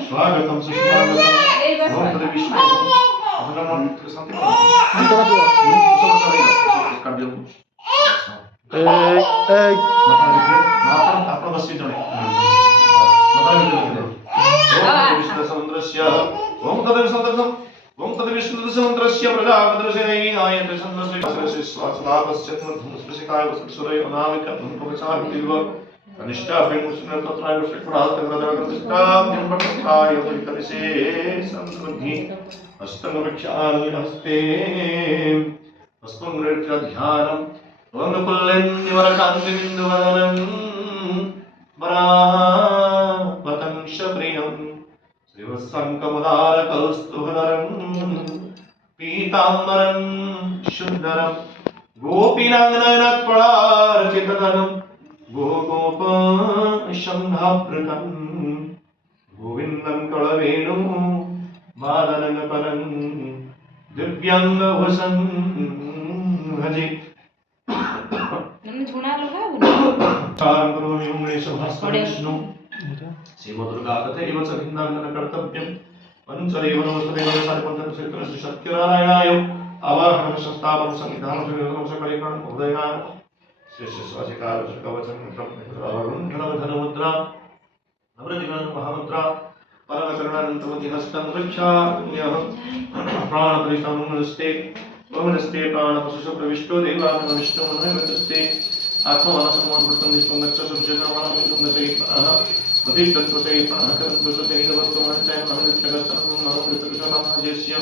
स्वागतम सुस्वागतम ओम तदेव विष्णु ओम तदेव विष्णु समुद्रस्य प्रजापतिर्षेय आयते सन्दस्य स्वासनापस्य धनुष्यकाय वसुरय अनामिक धनुपचार दिव अनिष्टा बेमुष्ण तत्राय विष्णुरात ग्रदग्रदिष्टा बिंबटकाय परिकलिसे संसमधि हस्तंगवक्षानि हस्ते हस्तंगृत्य ध्यानम् वनकुल्यन्निवरकान्ति बिन्दुवदनं वरावतं प्रियम् श्रीवत्सङ्कमुदारकौस्तुभधरं पीताम्बरं सुन्दरं गोपीनाङ्गनयनत्परार्चितधनं गोगोपशङ्घाभृतं गोविन्दं कळवेणु वादनगपरं दिव्याङ्गभूषं भजे विष्णु श्रीमदुर्गा तथैव च भिन्नाङ्गन कर्तव्यं पञ्चदेव नमस्तेव सारिपञ्चम क्षेत्र श्री सत्यनारायणाय आवाहनं संस्थापनं संविधानं सकलीकरणं उदयनाय श्री शिवाजिकार कवचं अवरुण्ठनवधनमुद्रा नवरतिगण महामुद्रा परमकरुणानन्तमति हस्तं वृक्षान्यः प्राणपरिसं नमस्ते ओमनस्ते प्राणपशुषु प्रविष्टो देवानमविष्टो मनोविष्टस्ते आत्मवानसमोद्भृतं विश्वं गच्छ सुरजनवानमिदं गचैः प्रतिष्ठत्वसै प्राणकरन्तुसै वर्तमानचय नमृत्यगच्छनं नमृत्यगच्छनमजेस्य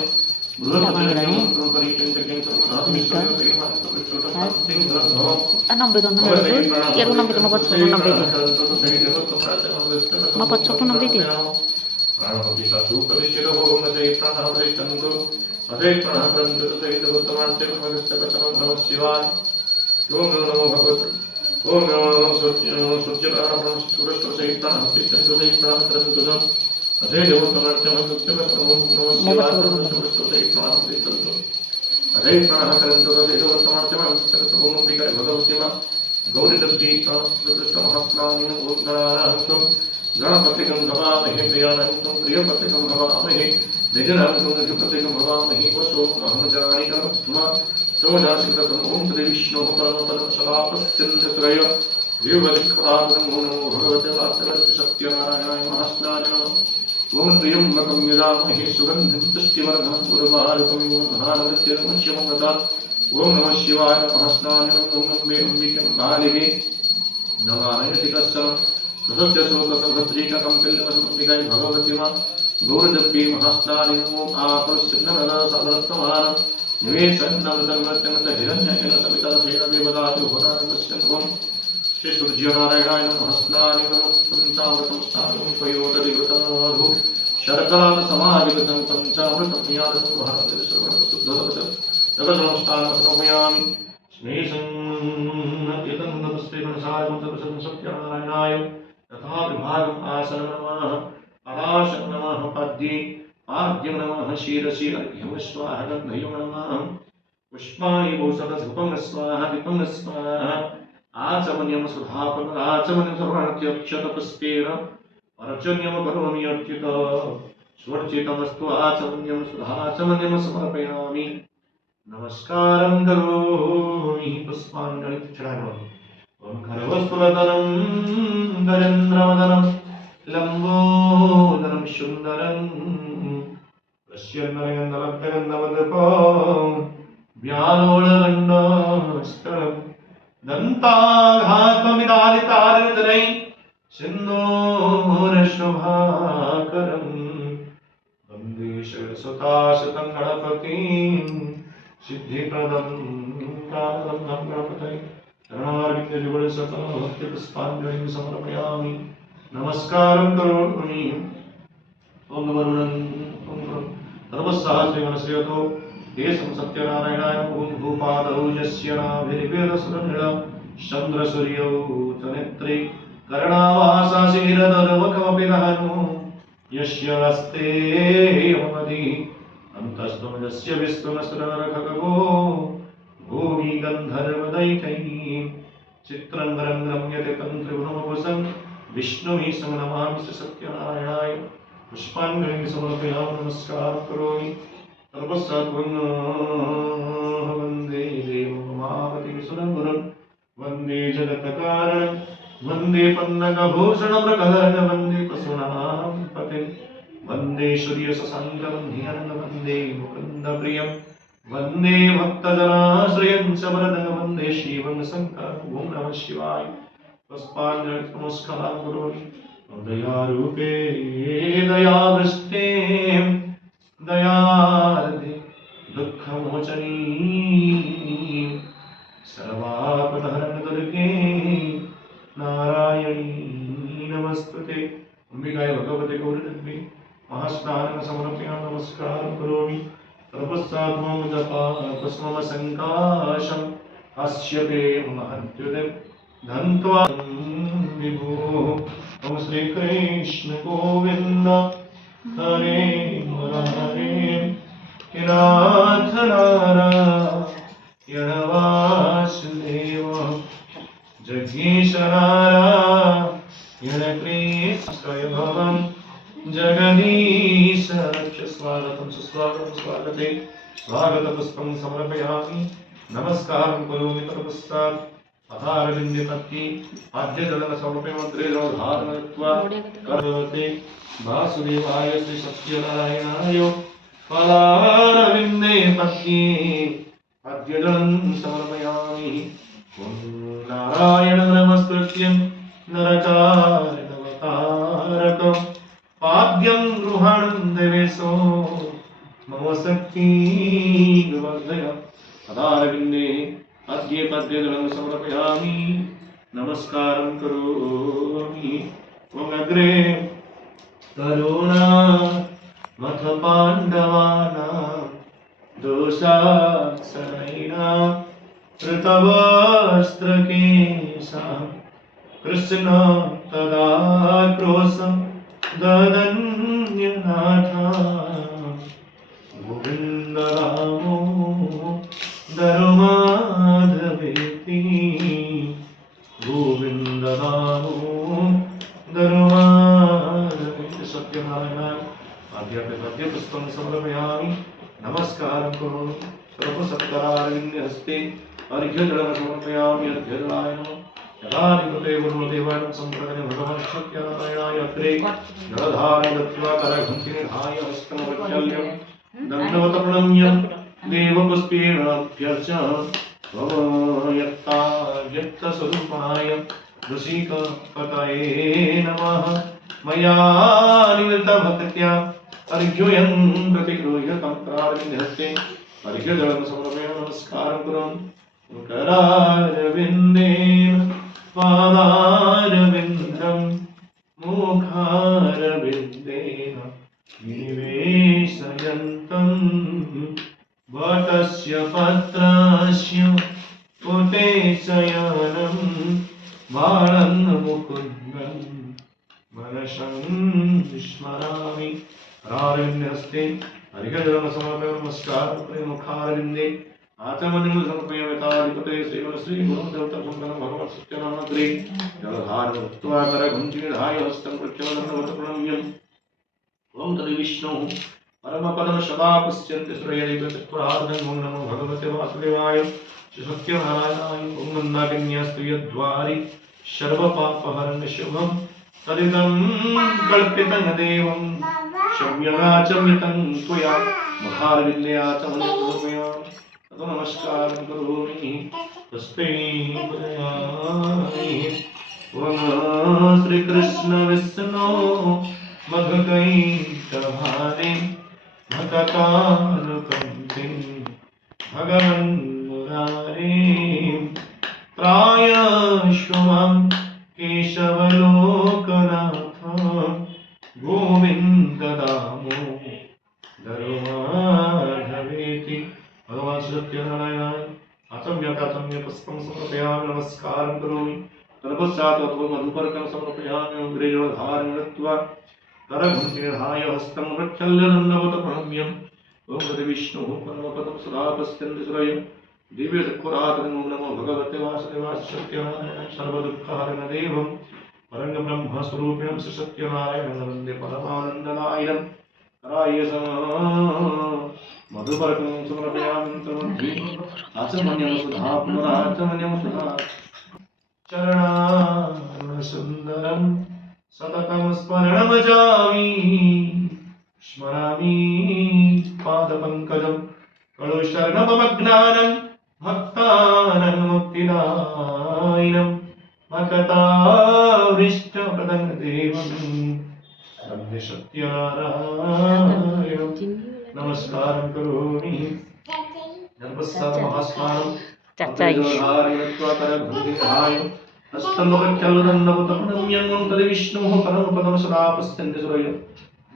ओम नमो भगवते ओम नमो सूर्यनारायण सूरजसहित प्राणसहित प्राणकरन्तुजं अजय देवतमर्त्यमनुत्यवस्तम ओम नमो शिवाय सूरजसहित प्राणसहित अजय प्राणकरन्तुजं देवतमर्त्यमनुत्यवस्तम ओम अंबिकाय भगवती मा गौरीदत्ती प्राणसुदृष्टमहास्नानिं ओम गणानाहं गणपतिगं भवामहे प्रियानहं प्रियपतिगं भवामहे निजनाहं निजपतिगं भवामहे वसो अहं जानीकं सोमदासिकतम ओम तदेव विष्णु परमपदं सदापस्यन्तत्रय देवदिक्परागं नमो भगवते वासवस्य सत्यनारायणाय महास्नाय नमः ओम त्र्यम्बकं यजामहे सुगन्धिं पुष्टिवर्धनं उर्वारुकं महानमृत्युर्मुच्यममृता ओम नमः शिवाय महास्नाय नमः अम्बे अम्बिके मालिके नमामि कस्सं सत्यशोकसभद्रीककम्पिल्यवसम्बिकाय भगवती मा गौरदप्पी महास्नाय नमो आपस्सिन्ननद सदरत्तमान निवेशन्नमृतन्मत्यनन्द हिरण्यकेन सवितरसेन देवदातु भूतानिमस्यन्वं श्री सूर्यनारायणाय नमः स्नानि नमः पञ्चामृतं स्नानं पयोदधिकृतं मधु शर्करान् समाधिकृतं पञ्चामृतं यादतं भारतं सर्वशुद्धवत् जगद्रमस्तानं श्रवयामि स्नेहं यतं नमस्ते मनसारं सर्वसं सत्यनारायणाय तथा विभागम् आसनं नमः पराशं नमः पद्ये आद्यं नमः शीरसि अर्घ्यं स्वाहा गन्धं नमः पुष्पाणि भूषणधूपं स्वाहा दीपं स्वाहा आचमन्यं सुधापन आचमन्यं सर्वाण्यक्षतपुष्पेण अर्चन्यं करोमि अर्चित स्वर्चितमस्तु आचमन्यं सुधाचमन्यं समर्पयामि नमस्कारं करोमि पुष्पाञ्जलिं चढामि ओम खरवस्तुवदनं गजेन्द्रवदनं लंबोदरं सुंदरं पश्यन्नयनलब्धगन्धवदपं व्यालोळदण्डस्थलं दन्ताघातमिदालितार्जनै सिन्दूरशोभाकरं वन्दे सरस्वताशतं गणपतिं सिद्धिप्रदं कामदं गणपतये चरणारविन्दयुगलसतभक्तिपुष्पाञ्जलिं समर्पयामि नमस्कारं करोमि ओम वरुणं ओम सर्वसहस्रवनश्रेयतो देशं सत्यनारायणाय ओम भूपादौ यस्य नाभिर्वेदसुरनिळ चन्द्रसूर्यौ च नेत्रे कर्णावासाशिरदर्वकमपि दहनो यस्य हस्ते यममदि अन्तस्त्वं यस्य विश्वमसुरनरखगो भूमि गन्धर्वदैत्यैः चित्रंगरं रम्यते तन्त्रिभुवनपुरुषं विष्णुमीशं नमामि सत्यनारायणाय पुष्पाञ्जलिं समर्पयामि नमस्कारं करोमि सर्वसद्गुण वन्दे देवमावतिं सुरगुरुं वन्दे जगत्कारणं वन्दे पन्नगभूषणमृगहरण वन्दे पशूनां पतिं वन्दे सूर्यशशाङ्कवन्ध्यं वन्दे मुकुन्दप्रियं वन्दे भक्तजनाश्रयं च वरदं वन्दे शिवं शङ्करं ॐ नमः शिवाय पुष्पाञ्जलिर्नमस्कारं करोमि दयारूपे दयावृष्टे दयार्धे दुःखमोचनी सर्वापदहरणदुर्गे नारायणी नमस्तुते अंबिकाय भगवते गौरीदेवी महास्नानं समर्पयामि नमस्कारं करोमि तपस्सात्मं जपा कुसुमं सङ्काशम् अस्य ते महद्युते धन्त्वा विभो ॐ श्रीकृष्ण गोविन्द हरे मुरारे नाथ नारायण वासुदेव जगदीश नारायण कृष्ण भवन् जगदीश स्वागतं सुस्वागतं स्वागते स्वागतपुष्पं समर्पयामि नमस्कारं करोमि तत्पश्चात् अथारविन्दे पत्ति आद्यजलं समर्पयामि धारणत्वा करोति वासुदेवाय श्री सत्यनारायणाय फलारविन्दे पत्ति आद्यजलं समर्पयामि ॐ नारायण नमस्कृत्यं नरकारणवतारकम् पाद्यं गृहाणं देवेशो मम शक्ति वर्धय अदारविन्दे अद्य पद्यजलं समर्पयामि नमस्कारं करोमि ॐ अग्रे करुणा मथ पाण्डवानां दोषात्सनैना कृतवस्त्रकेशां कृष्ण तदा क्रोशं ददन्यनाथा गोविन्द रामो दरुमाधवेति गोविन्द रामो दरुमाधवेति सत्यनारायण आद्यपुष्पं समर्पयामि नमस्कारं करोमि सर्वसत्करारविन्दे हस्ते अर्घ्यजलं समर्पयामि अर्घ्यजलाय नमः यदाधिपते गुरुदेवाय सम्प्रदाय भगवान् सत्यनारायणाय अग्रे जलधारं दत्त्वा करघण्टिनिधाय हस्तं प्रक्षाल्य दण्डवत् प्रणम्य देवपुष्पेण अभ्यर्च्य व्यक्तस्वरूपाय ऋषिकपतये नमः मया निवृत्तभक्त्या अर्घ्योऽयं प्रतिगृह्य तन्त्रारविन्दे हस्ते अर्घ्यजलं समर्पयामि नमस्कारं करोमि करारविन्देन पादारविन्दं मुखारविन्देन निवेशयन्तं वटस्य पत्रस्य पुटे शयनं बालं मुकुन्दं मनसं स्मरामि करारविन्दे हस्ते अर्घ्यजलं समर्पयामि नमस्कारं करोमि मुखारविन्दे आचमनीं समर्पयामि यथाधिपते श्रीगुरुदेवताभङ्गनं भगवत् सत्यनामग्रे जलधारं दत्त्वा करघण्टिनिधाय हस्तं प्रक्षालनं प्रणम्य ॐ तद्विष्णुः परमपदं सदा पश्यन्ति श्रेयैकचक्रार्धं ॐ नमो भगवते वासुदेवाय श्रीसत्यनारायणाय ॐ मन्दाकिन्यास्तु यद्वारि सर्वपापहरं शुभं तदिदं कल्पितं देवं शम्यगाचम्यतं त्वया मुखारविन्दे आचमनं समर्पयामि नमस्कारं करोमि तस्मै पूजयामि ॐ श्रीकृष्ण विष्णु मधुकैटभाने भक्तानुकम्पिं भगवन् मुरारिं त्रायश्व मां केशवलोकनाथ गोविन्द दामोदरमाधवेति भगवान् सत्यनारायणाय आचम्य पुष्पं समर्पयामि नमस्कारं करोमि तत्पश्चात् मधुपर्कं समर्पयामि अग्रे जलधारं दत्त्वा करघण्टिनिधाय हस्तं प्रक्षाल्य दण्डवत् प्रणम्य ॐ तद्विष्णुः परमपदं सदा पश्यन्ति श्रय दिव्य चक्षुरातनं नमो भगवते वासुदेवाय सत्यनारायण सर्वदुःखहरण देवं परं ब्रह्म स्वरूपिणं सत्यनारायणं वन्दे परमानन्ददायिनं कराय मधुपर्कं समर्पयामि तमद्धि आचमन्यं सुधा पुनराचमन्यं सुधा चरणारुणसुन्दरं सततं स्मरणमजामि स्मरामि पादपङ्कजं कलुशरणमग्नानं भक्तानां मुक्तिदायिनं मकतावृष्टप्रदं देवं वन्दे सत्यनारायणं नमस्कारं करोमि नमस्कार महास्नानं विष्णु परमपदं सदा पश्यन्ति सुरयो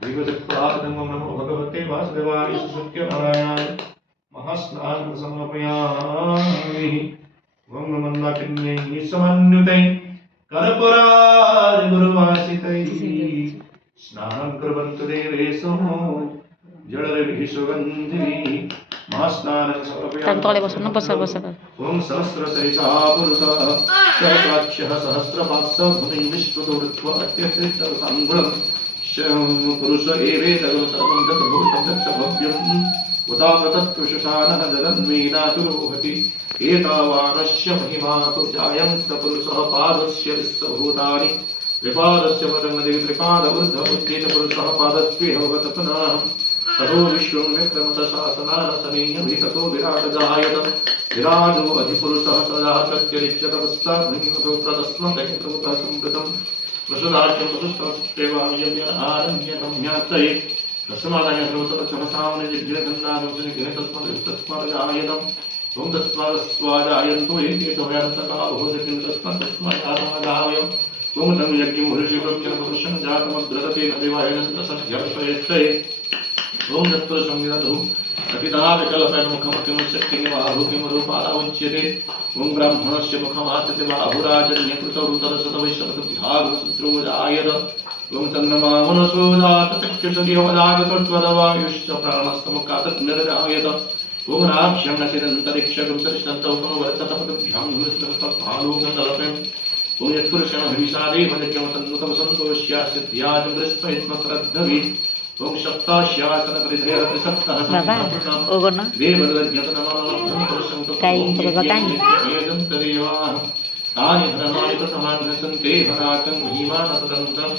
नमो भगवते वासुदेवाय सत्यनारायणाय महास्नानं समर्पयामि ओम मंदाकिन्यै समन्वितै कर्पूरारि गुरुवासितै स्नानं कुर्वन्तु देवेषु जलरभिः सुगन्धिभिः महास्नानं समर्पयामि ओम सहस्रशीर्षः पुरुषः सहस्राक्षः सहस्रपात्सः भूमिं विश्वतो अत्यतिरिक्तसाङ्गुणं पुरुष एवेदगं सर्वं तद्भूतं तच्च भव्यम् उदावृतत्वशुशानः जगन्मीनातुरोहति एतावानस्य महिमा तु जायन्त पुरुषः पादस्य विश्वभूतानि त्रिपादस्य पदङ्गदित्रिपादवृद्धबुद्धेन पुरुषः पादस्वेह भवतपुनः ततो विश्वं विक्रमतशासनासनेयभिततो विराटजायत विराजो अधिपुरुषः सदा प्रत्यरिच्यतपस्ताभ्रमिमतो तस्मदहितमुतः संवृतं वसुराज्यं वसुस्तवस्त्रेवायव्यारण्यगम्यात्तये तस्मादाय सर्वतरक्षमसामनिर्घ्नगन्नादंसनिघ्नतस्मदजायतम् ॐ तस्मादस्वाजायन्तो एकेतो ह्यन्तकाभोजकिं तस्मत्तस्मादात्मजाय ॐ तं यज्ञमुहर्षिवृक्षणपुरुषं जातमग्रदते नदिवायनं तसद्यर्पयेत्तये ॐ तत्पुरुषं अपिताविकल्पैर्मुखमकिमशक्तिनिवाहुकिमरूपादावुच्यते ॐ ब्राह्मणस्य मुखमाचते बाहुराजन्यकृतवृतरसतवैश्वपतिभागसुत्रो ॐ चन्द्रमामनसो जातचक्षुषदिवजागतत्वदवायुश्च प्राणस्तमुखातज्ञरजायत ॐ नाभ्यं नचिदन्तरिक्षगं सरिष्ठन्तौकमवर्ततपदभ्यां धूमस्तभालोकन्दलपें ॐ यत्पुरुषेण हविषादेव यज्ञमतन्मुखं सन्तोष्यास्य ध्यानं दृष्ट्वैत्मश्रद्धवि ॐ सप्ताश्यासनपरिधेयत्रिसप्तः देवदज्ञतनमनमब्रह्मपुरुषं तानि धर्माणि प्रथमानि सन्ते हराकं महिमानतदन्तं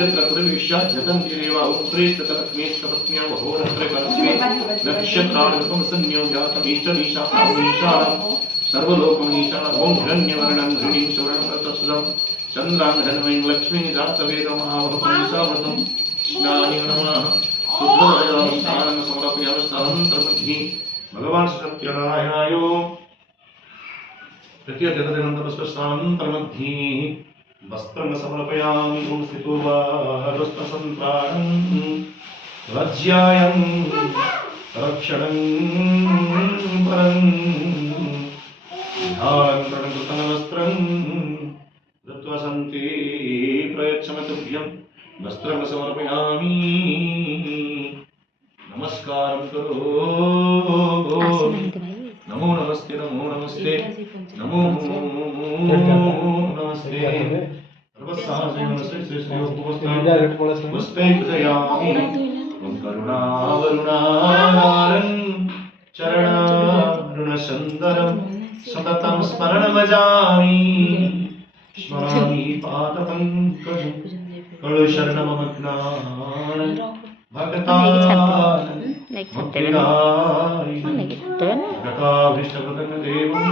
यत्र कुरुविश्याद्यतन्ति देवा ॐ श्रेष्ठतलक्ष्मीश्वरत्न्या वहोरत्रकर्षे नक्षत्राणिरूपं संयोगातमीशमीशानं सर्वलोकमनीशानं ॐ हिरण्यवर्णं हृणीं सुवर्णं प्रतस्सुदं चन्द्राङ्गधन्वयं लक्ष्मीं जातवेदमावहपुंसावृतं स्नानि नमः शुद्धवयस्नानं समर्पयामि स्नानन्तर्मध्ये भगवान् सत्यनारायणाय तृतीयदिनन्तरस्नानन्तर्मध्ये वस्त्रं समर्पयामि ॐ स्थितो वारस्तसन्त्राणं लज्जायं रक्षणं परं ध्यानकृतं धृत्वा सन्ति प्रयच्छमतुभ्यं वस्त्रं समर्पयामि नमस्कारं करोमि नमो नमस्ते नमो नमस्ते नमो नमस्ते सर्वसाहस्रनमस्ते कृतयामि करुणावरुणाकारं चरणारुणसुन्दरं सततं स्मरणमजामि स्मरामि पादपङ्कजं कलुशरणमग्नानं भक्ताभिष्टप्रददेवं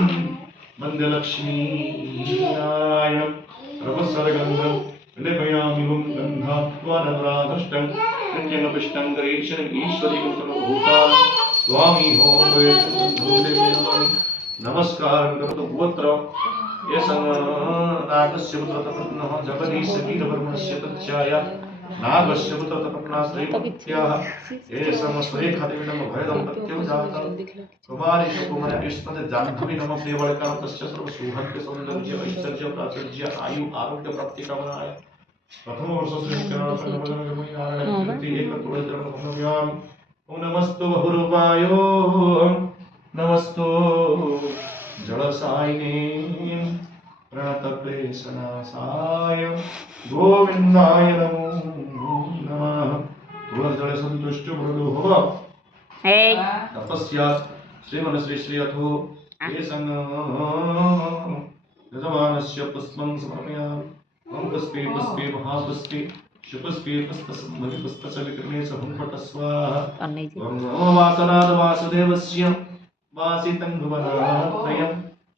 वन्दे लक्ष्मीनारायणं प्रभुसरगन्धं विलेपयामि ॐ गन्धात्वानराधष्टं नित्यमपिष्टं गरीक्षणम् ईश्वरीकं सर्वभूतानि स्वामी हों वैष्णवं नमस्कारं करोतु गोत्र नागस्य पुत्रतपत्नः जगदीशवीरवर्मणस्य तच्छाया नागस्य पुत्रतपत्नाश्रयमुक्त्याः एषमस्वैखादिविडं भयदं प्रत्युजातं कुमारीषु कुमारयुष्मते जाह्नवी नमः देवळकां तस्य सर्वसौभाग्यसौन्दर्य ऐश्वर्य प्राचुर्य आयु आरोग्यप्राप्तिकामनाय प्रथमवर्षस्य ॐ नमस्तु बहुरूपाय नमस्तो जलसायिने प्रणतक्लेशनाशाय गोविंदाय नमो नमः। तुलस जल संतुष्ट मृदु होगा तपस्या श्रीमन श्री श्री अथो ये संग यजमानस्य पुष्पं समर्पयामि। ओम पुष्पे पुष्पे महापुष्पे शुपुष्पे पुष्पसंभवे पुष्पचविक्रमे सहंपट स्वाहा। ओम नमो वासनाद वासुदेवस्य वासितं भुवनात्रयं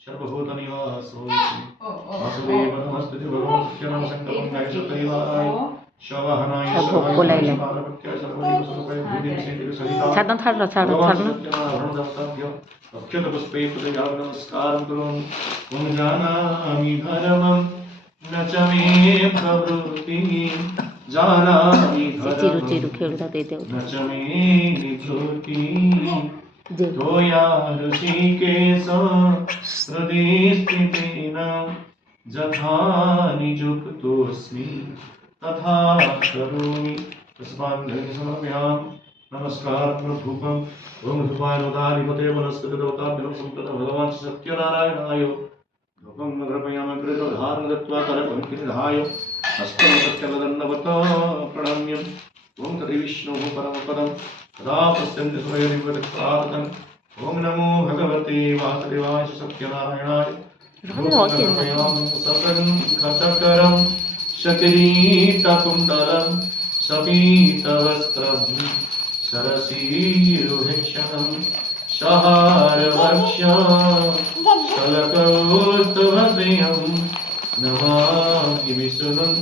सर्वभूतनिवासो वासुदेव नमस्ते भगवान् सत्यनाम संकल्पं गायसतैवाय शवहनाय शवहनाय पार्वत्याय सर्वदेव स्वरूपाय भूदेव सेतु सहिता भगवान् सत्यनारायण दत्ताभ्य अक्षत पुष्पे पूजयामि नमस्कारं करोमि। ओम जानामि धर्मं न च मे प्रवृत्ति जानामि धर्मं न च मे निवृत्ति त्वया ऋषिकेश हृदि स्थितेन यथा निजुक्तोऽस्मि तथा करोमि। तस्मान्निधं समर्पयामि नमस्कारं धूपम्। ओम धूपाय नोदाधिपते वनस्पति देवताभ्यो सम्प्रदाय भगवान् सत्यनारायणाय धूपं समर्पयामि। कृतधारं दत्त्वा करपङ्क्तिनिधाय हस्तं सत्यवदन्नवत प्रणम्यम्। ओम तद्विष्णुः परमपदं सदा पश्यन्ति स्वयं। ओम नमो भगवते वासुदेवाय सत्यनारायणाय समर्पयामि। सकलं शकिरीटकुण्डलं सपीतवस्त्रं सरसीरुहेक्षणं सहारवक्ष्यं शलकौस्तुभप्रियं नमामि विष्णुं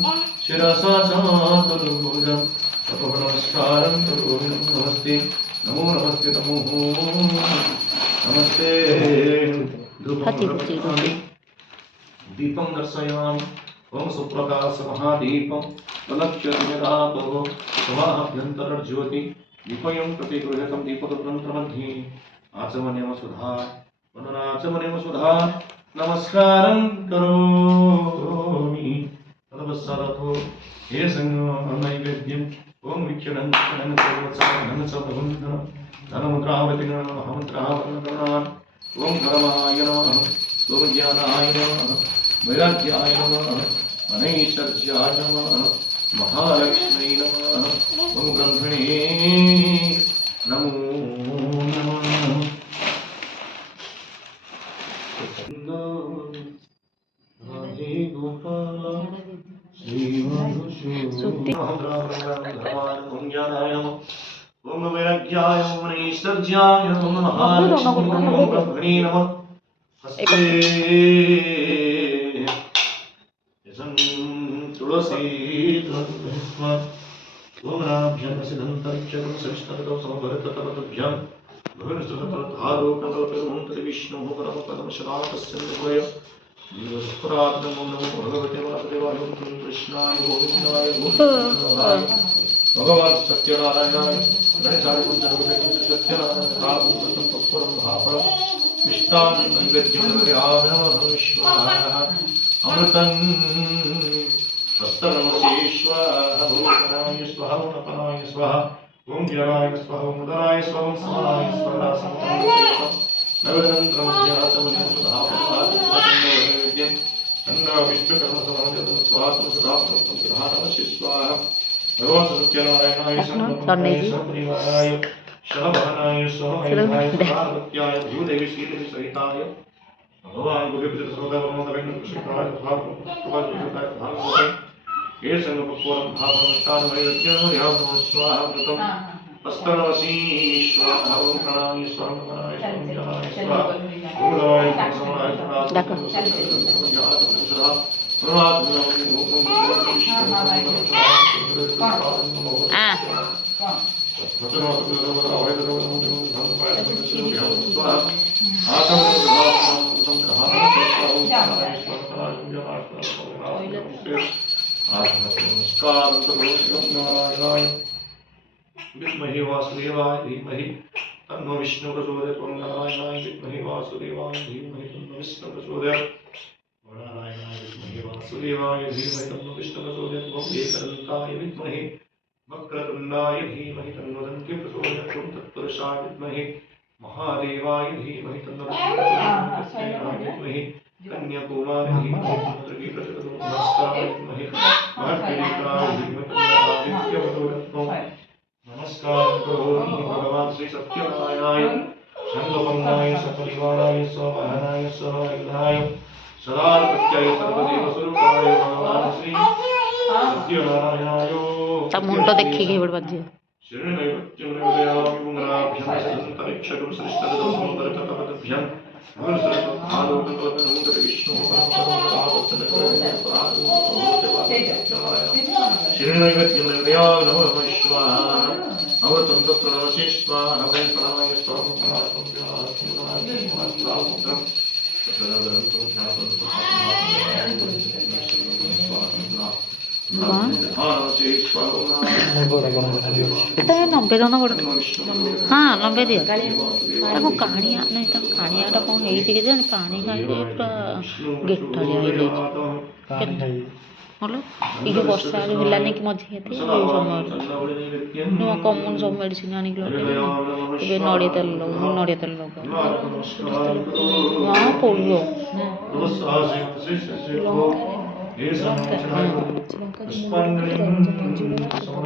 शिरसा चातुर्भुजं। ततो नमस्कारं करोमि। नमस्ते नमो नमस्ते नमो नमस्ते। दीपं दर्शयामि। ओम सुप्रकाश महादीपं तलक्ष्यतिदातो समाभ्यन्तरज्योति दीपयं प्रतिगृह्यतं दीपतन्त्रमध्ये आचमनेम सुधा वदनाचमनेम सुधा नमस्कारं करोमि। तदपश्चादथो हे नैवेद्यम्। ओम वीक्षणं धनमुद्रावतिगणं महामन्त्रावरणगणान्। ओम धर्माय नमः। ओम ज्ञानाय नमः। वैराग्याय नमः। अनैश्वर्याय नमः। महालक्ष्म्यै नमः। ओम ब्रह्मणे नमो नमः। राधे गोपाल ओम ज्ञानाय नमः। ओम वैराग्याय ओम अनैश्वर्याय ओम महालक्ष्म्यै ओम ब्रह्मणे नमः। हस्ते तुलसी ओम नाभ्यां सिद्धंतरिक्षं सविष्णुतो समभरततवतभ्यां भगवन्स्तुतधारोपणोपमं विष्णुः परमपदं सदा पश्यन्ति जीवस्फुरात्मं नमो भगवते वासुदेवाय ओम कृष्णाय गोविन्दाय गोविन्दाय भगवान् सत्यनारायणाय गणेशाय कुञ्जनपते सत्यनारायणाय तत्परं महाफलं मिष्टान्नं नैवेद्यं ददामि नमः विश्वाः अमृतं हस्तनमसि स्वाहा। भूषणाय स्वाहा नपनाय स्वाहा। ओम ज्ञानाय स्वाहा ओम उदराय स्वाहा ओम समानाय स्वाहा समनाय नवरंत्रं ज्ञातमनिं सुधापदाद्यं अन्न विष्णुकर्म समाजतं स्वाहा सुधापतं सुधानमसि स्वाहा। भगवान् सत्यनारायणाय सपरिवाराय शवहनाय स्वाहाय पार्वत्याय भूदेवी श्रीदेवी सहिताय भगवान् गुरुपितृ सर्वदेवनोदवेन श्रीकृष्णाय स्वाहा। ये संगपक्वरं भावमस्तानवैद्यं स्वाहाकृतं हस्तनमसि स्वाहा। ओम प्रणामि स्वाहा नमनाय स्वाहा स्वाहा। ओम राय समाय नमस्कार नारायणाय विद्महे वासुदेवाय धीमहि तन्नो विष्णु प्रचोदयात्। ओम नारायणाय विद्महे वासुदेवाय धीमहि तन्नो विष्णु प्रचोदयात्। ओम नारायणाय विद्महे वासुदेवाय धीमहि तन्नो विष्णु प्रचोदयात्। ओम एकदन्ताय विद्महे वक्रतुण्डाय धीमहि तन्नो दन्ति प्रचोदयात्। ओम तत्पुरुषाय विद्महे महादेवाय धीमहि तन्नो विद्महे कन्याकुमारी धीमहि नमस्कार विद्महे महर्षिकाय धीमहि तन्नो आदित्यवदो नमस्कार करोमि भगवान श्री सत्यनारायणाय छन्दोपन्नाय सपरिवाराय स्ववाहनाय स्वयुधाय सदार्पत्याय सर्वदेव स्वरूपाय भगवान श्री सत्यनारायणाय ତା ମୁଣ୍ଡ ଦେଖିକି ହେପଟେ ବାଜିବ। ଏଟା 90 ଟଙ୍କା ପଡ଼ୁଛି। ହଁ 90 ଦିଅ। ତାକୁ କାଣିଆ ନାଇଁ ତାକୁ କାଣିଆଟା କ'ଣ ହେଇଛି କେଜାଣି ପାଣି ଖାଇକି ପୁରା ଗେଟାଳିଆ ହେଇଯାଇଛି। ଭଲ ଏଇ ଯେଉଁ ବର୍ଷା ଯେଉଁ ହେଲାନି କି ମଝି ଏଇ ସମୟରେ ନୂଆ କମନ ସବୁ ମେଡ଼ିସିନ ଆଣିକି ଲଗେଇଲି। ଏବେ ନଡ଼ିଆ ତେଲ ଲଗାଉ ହଁ ପୋଡ଼ିବ ଲଙ୍କା